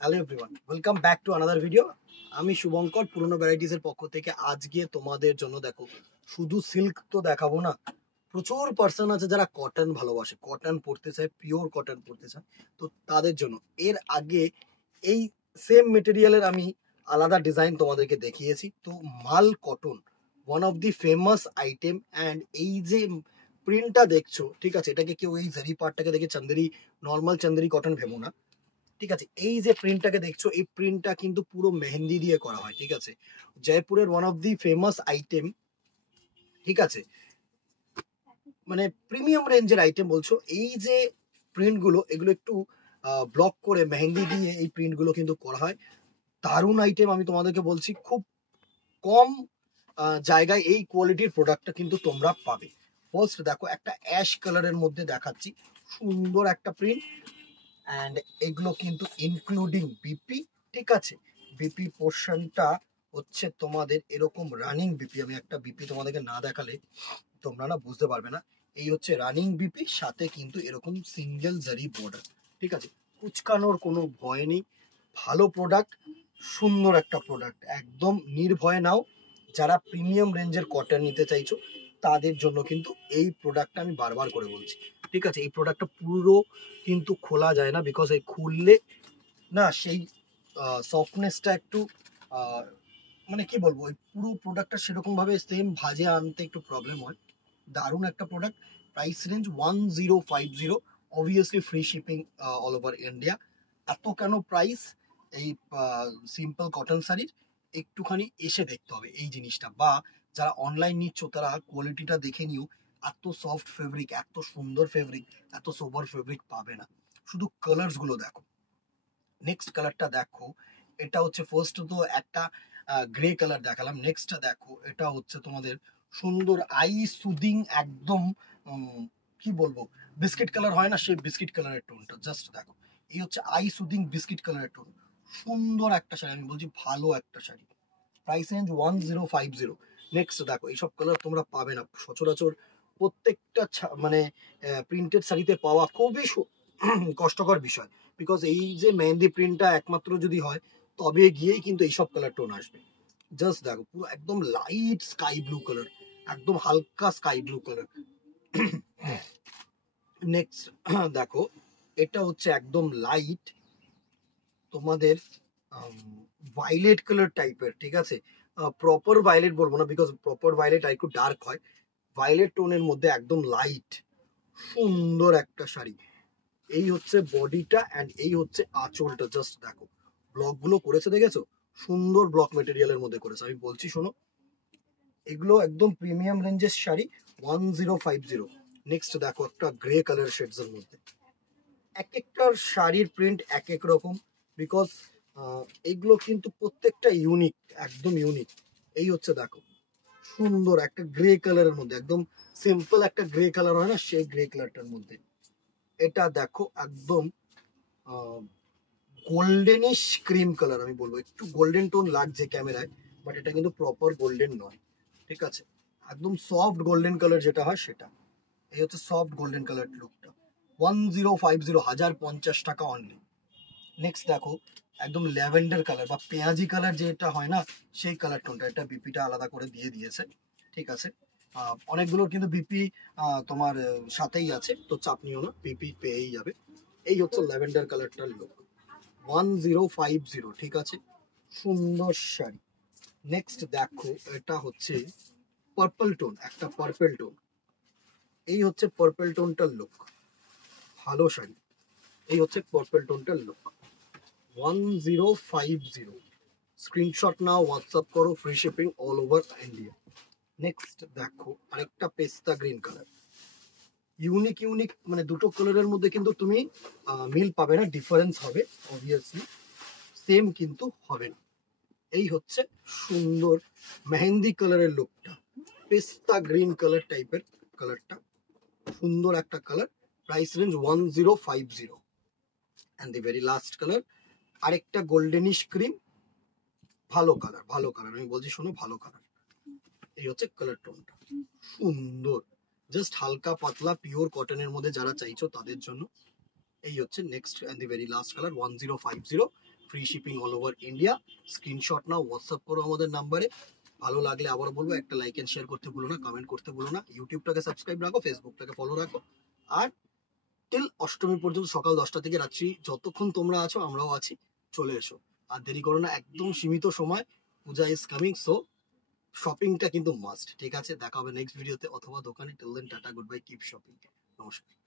Hello everyone, welcome back to another video. আমি শুভঙ্কর পুরনো varieties এর পক্ষ থেকে আজকে তোমাদের জন্য দেখো শুধু সিল্ক তো দেখাবো না, প্রচুর পার্সন আছে যারা কটন ভালোবাসে, কটন পরতে চায়, পিওর কটন পরতে চায়। তো তাদের জন্য এর আগে এই সেম মেটেরিয়ালের আমি আলাদা ডিজাইন তোমাদেরকে দেখিয়েছি। তো মাল cotton one of the famous item, and এই যে প্রিন্টটা দেখছো, ঠিক আছে, এটাকে কেউ এই জারি পার্টটাকে দেখে চান্দেরি, নর্মাল চান্দেরি কটন ভেবো না। ঠিক আছে, এই যে প্রিন্টটাকে দেখছো, এই প্রিন্টটা কিন্তু পুরো মেহেন্দি দিয়ে করা হয়। ঠিক আছে, জয়পুরের one of the famous item. ঠিক আছে, মানে প্রিমিয়াম রেঞ্জের আইটেম বলছো। এই যে প্রিন্টগুলো, এগুলো একটু ব্লক করে মেহেন্দি দিয়ে এই প্রিন্টগুলো কিন্তু করা হয়। দারুণ আইটেম, আমি তোমাদেরকে বলছি, খুব কম জায়গায় এই কোয়ালিটির প্রোডাক্টটা কিন্তু তোমরা পাবে। ফার্স্ট দেখো, একটা অ্যাশ কালারের মধ্যে দেখাচ্ছি, সুন্দর একটা প্রিন্ট, অ্যান্ড এগুলো কিন্তু ইনক্লুডিং বিপি। ঠিক আছে, বিপি পোর্শনটা হচ্ছে তোমাদের এরকম রানিং বিপি। আমি একটা বিপি তোমাদেরকে না দেখালে তোমরা না বুঝতে পারবে না। এই হচ্ছে রানিং বিপি, সাথে কিন্তু এরকম সিঙ্গেল জারি বর্ডার। ঠিক আছে, কুচকানোর কোনো ভয় নেই। ভালো প্রোডাক্ট, সুন্দর একটা প্রোডাক্ট, একদম নির্ভয়ে নাও। যারা প্রিমিয়াম রেঞ্জের কটন নিতে চাইছো তাদের জন্য কিন্তু এই প্রোডাক্টটা আমি বারবার করে বলছি। ঠিক আছে, এই প্রোডাক্টটা পুরো কিন্তু খোলা যায় না, বিকজ এই খুললে না সেই সফটনেসটা একটু মানে কি বলবো, ওই পুরো প্রোডাক্টটা সেরকম ভাবে সেম ভাজে আনতে একটু প্রবলেম হয়। দারুণ একটা product. Price range 1050, obviously free shipping all over India. এত কেন প্রাইস এই সিম্পল কটন শাড়ির? একটুখানি এসে দেখতে হবে এই জিনিসটা, বা যারা অনলাইন নিচ্ছ তারা কোয়ালিটিটা দেখে নিও। এত সফট ফেব্রিক, এত সুন্দর ফেব্রিক, এত সোবার ফেব্রিক পাবে না। শুধু কালার্স গুলো দেখো। নেক্সট কালারটা দেখো, এটা হচ্ছে ফার্স্ট তো একটা গ্রে কালার দেখালাম। নেক্সটটা দেখো, এটা হচ্ছে তোমাদের সুন্দর আই সুদিং একদম, কি বলবো, বিস্কিট কালার হয় না, সেই বিস্কিট কালারের টোনটা জাস্ট দেখো। এই হচ্ছে আই সুদিং বিস্কিট কালারের টোন। সুন্দর একটা শাড়ি, আমি বলছি ভালো একটা শাড়ি। Price range 1050। নেক্সট দেখো, এইসব কালার তোমরা পাবে না সচরাচর। প্রত্যেকটা মানে প্রিন্টেড শাড়িতে পাওয়া খুবই কষ্টকর বিষয়, বিকজ এই যে মেহেন্দি প্রিন্টটা একমাত্র যদি হয় তবে গিয়েই কিন্তু এইসব কালার টোন আসবে। জাস্ট দেখো, পুরো একদম লাইট স্কাই ব্লু কালার, একদম হালকা স্কাই ব্লু কালার। নেক্সট দেখো, এটা হচ্ছে একদম লাইট তোমাদের ভাইলেট কালার টাইপের। ঠিক আছে, প্রপার ভাইলেট বলবো না, বিকজ প্রপার ভাইলেট আর একটু ডার্ক হয়। ভাইলেট টোনের মধ্যে একদম লাইট, সুন্দর একটা শাড়ি। এই হচ্ছে বডিটা, অ্যান্ড এই হচ্ছে আঁচলটা। জাস্ট দেখো, ব্লক গুলো করেছে দেখেছো, সুন্দর ব্লক মেটেরিয়ালের মধ্যে করেছে। আমি বলছি শোনো, এগুলো একদম প্রিমিয়াম রেঞ্জের শাড়ি, 1050। নেক্সট দেখো, একটা গ্রে কালার শেডস এর মধ্যে। এক একটা শাড়ির প্রিন্ট এক এক রকম, বিকজ এগুলো কিন্তু প্রত্যেকটা ইউনিক, একদম ইউনিক। এই হচ্ছে দেখো, সুন্দর একটা গ্রে কালারের মধ্যে, একদম সিম্পল একটা গ্রে কালার হয় না, সেই গ্রে কালারটার মধ্যে। এটা দেখো একদম গোল্ডেনিশ ক্রিম কালার। আমি বলবো একটু গোল্ডেন টোন লাগছে ক্যামেরায়, বাট এটা কিন্তু প্রপার গোল্ডেন নয়। ঠিক আছে, একদম সফট গোল্ডেন কালার যেটা হয় সেটা। এই হচ্ছে সফট গোল্ডেন কালার লুকটা। 1050, 1050 টাকা অনলি। নেক্সট দেখো, একদম ল্যাভেন্ডার কালার বা পেঁয়াজি কালার যেটা হয় না, সেই কালার টোনটা। এটা বিপিটা আলাদা করে দিয়ে দিয়েছে। ঠিক আছে, অনেকগুলো কিন্তু বিপি তোমার সাথেই আছে, তো চাপ নিও না, বিপি পেয়েই যাবে। এই হচ্ছে ল্যাভেন্ডার কালারটার লুক, 1050। ঠিক আছে, সুন্দর শাড়ি। নেক্সট দেখো, এটা হচ্ছে পার্পল টোন, একটা পার্পল টোন। এই হচ্ছে পার্পল টোনটার লুক, ভালো শাড়ি। এই হচ্ছে পার্পল টোনটার লুক, 1050। স্ক্রিনশট নাও, হোয়াটসঅ্যাপ করো, free shipping all over India. Next দেখো, আরেকটা পেস্তা গ্রিন কালার। ইউনিক ইউনিক, মানে দুটো কালারের মধ্যে কিন্তু তুমি মিল পাবে না, ডিফারেন্স হবে অবভিয়াসলি, সেম কিন্তু হবে না। এই হচ্ছে সুন্দর মেহেন্দি কালারের লুকটা, পেস্তা গ্রিন কালার টাইপের কালারটা, সুন্দর একটা colour. Price range 1050। And the very last colour, আরেকটা গোল্ডেনিশ ক্রিম, ভালো কালার, ভালো কালার, আমি বলছি শোনো, ভালো কালার। এই হচ্ছে কালার টোনটা, সুন্দর, জাস্ট হালকা পাতলা পিওর কটনের মধ্যে যারা চাইছো তাদের জন্য। এই হচ্ছে next and the very last colour, 1050। Free shipping all over India. Screenshot now, WhatsApp করো আমাদের নাম্বারে। ভালো লাগলে আবার বলবো একটা লাইক এন্ড শেয়ার করতে ভুলো না, কমেন্ট করতে ভুলো না। ইউটিউবটাকে সাবস্ক্রাইব রাখো, ফেসবুকটাকে ফলো রাখো। আর টিল অষ্টমী পর্যন্ত সকাল 10টা থেকে রাত্রি যতক্ষণ তোমরা আছো আমরাও আছি, চলে এসো। আর দেরি করো না, একদম সীমিত সময়, পূজা ইজ কামিং, সো শপিংটা কিন্তু মাস্ট। ঠিক আছে, দেখা হবে নেক্সট ভিডিওতে অথবা দোকানে। Till then tata, good bye, keep shopping. নমস্কার।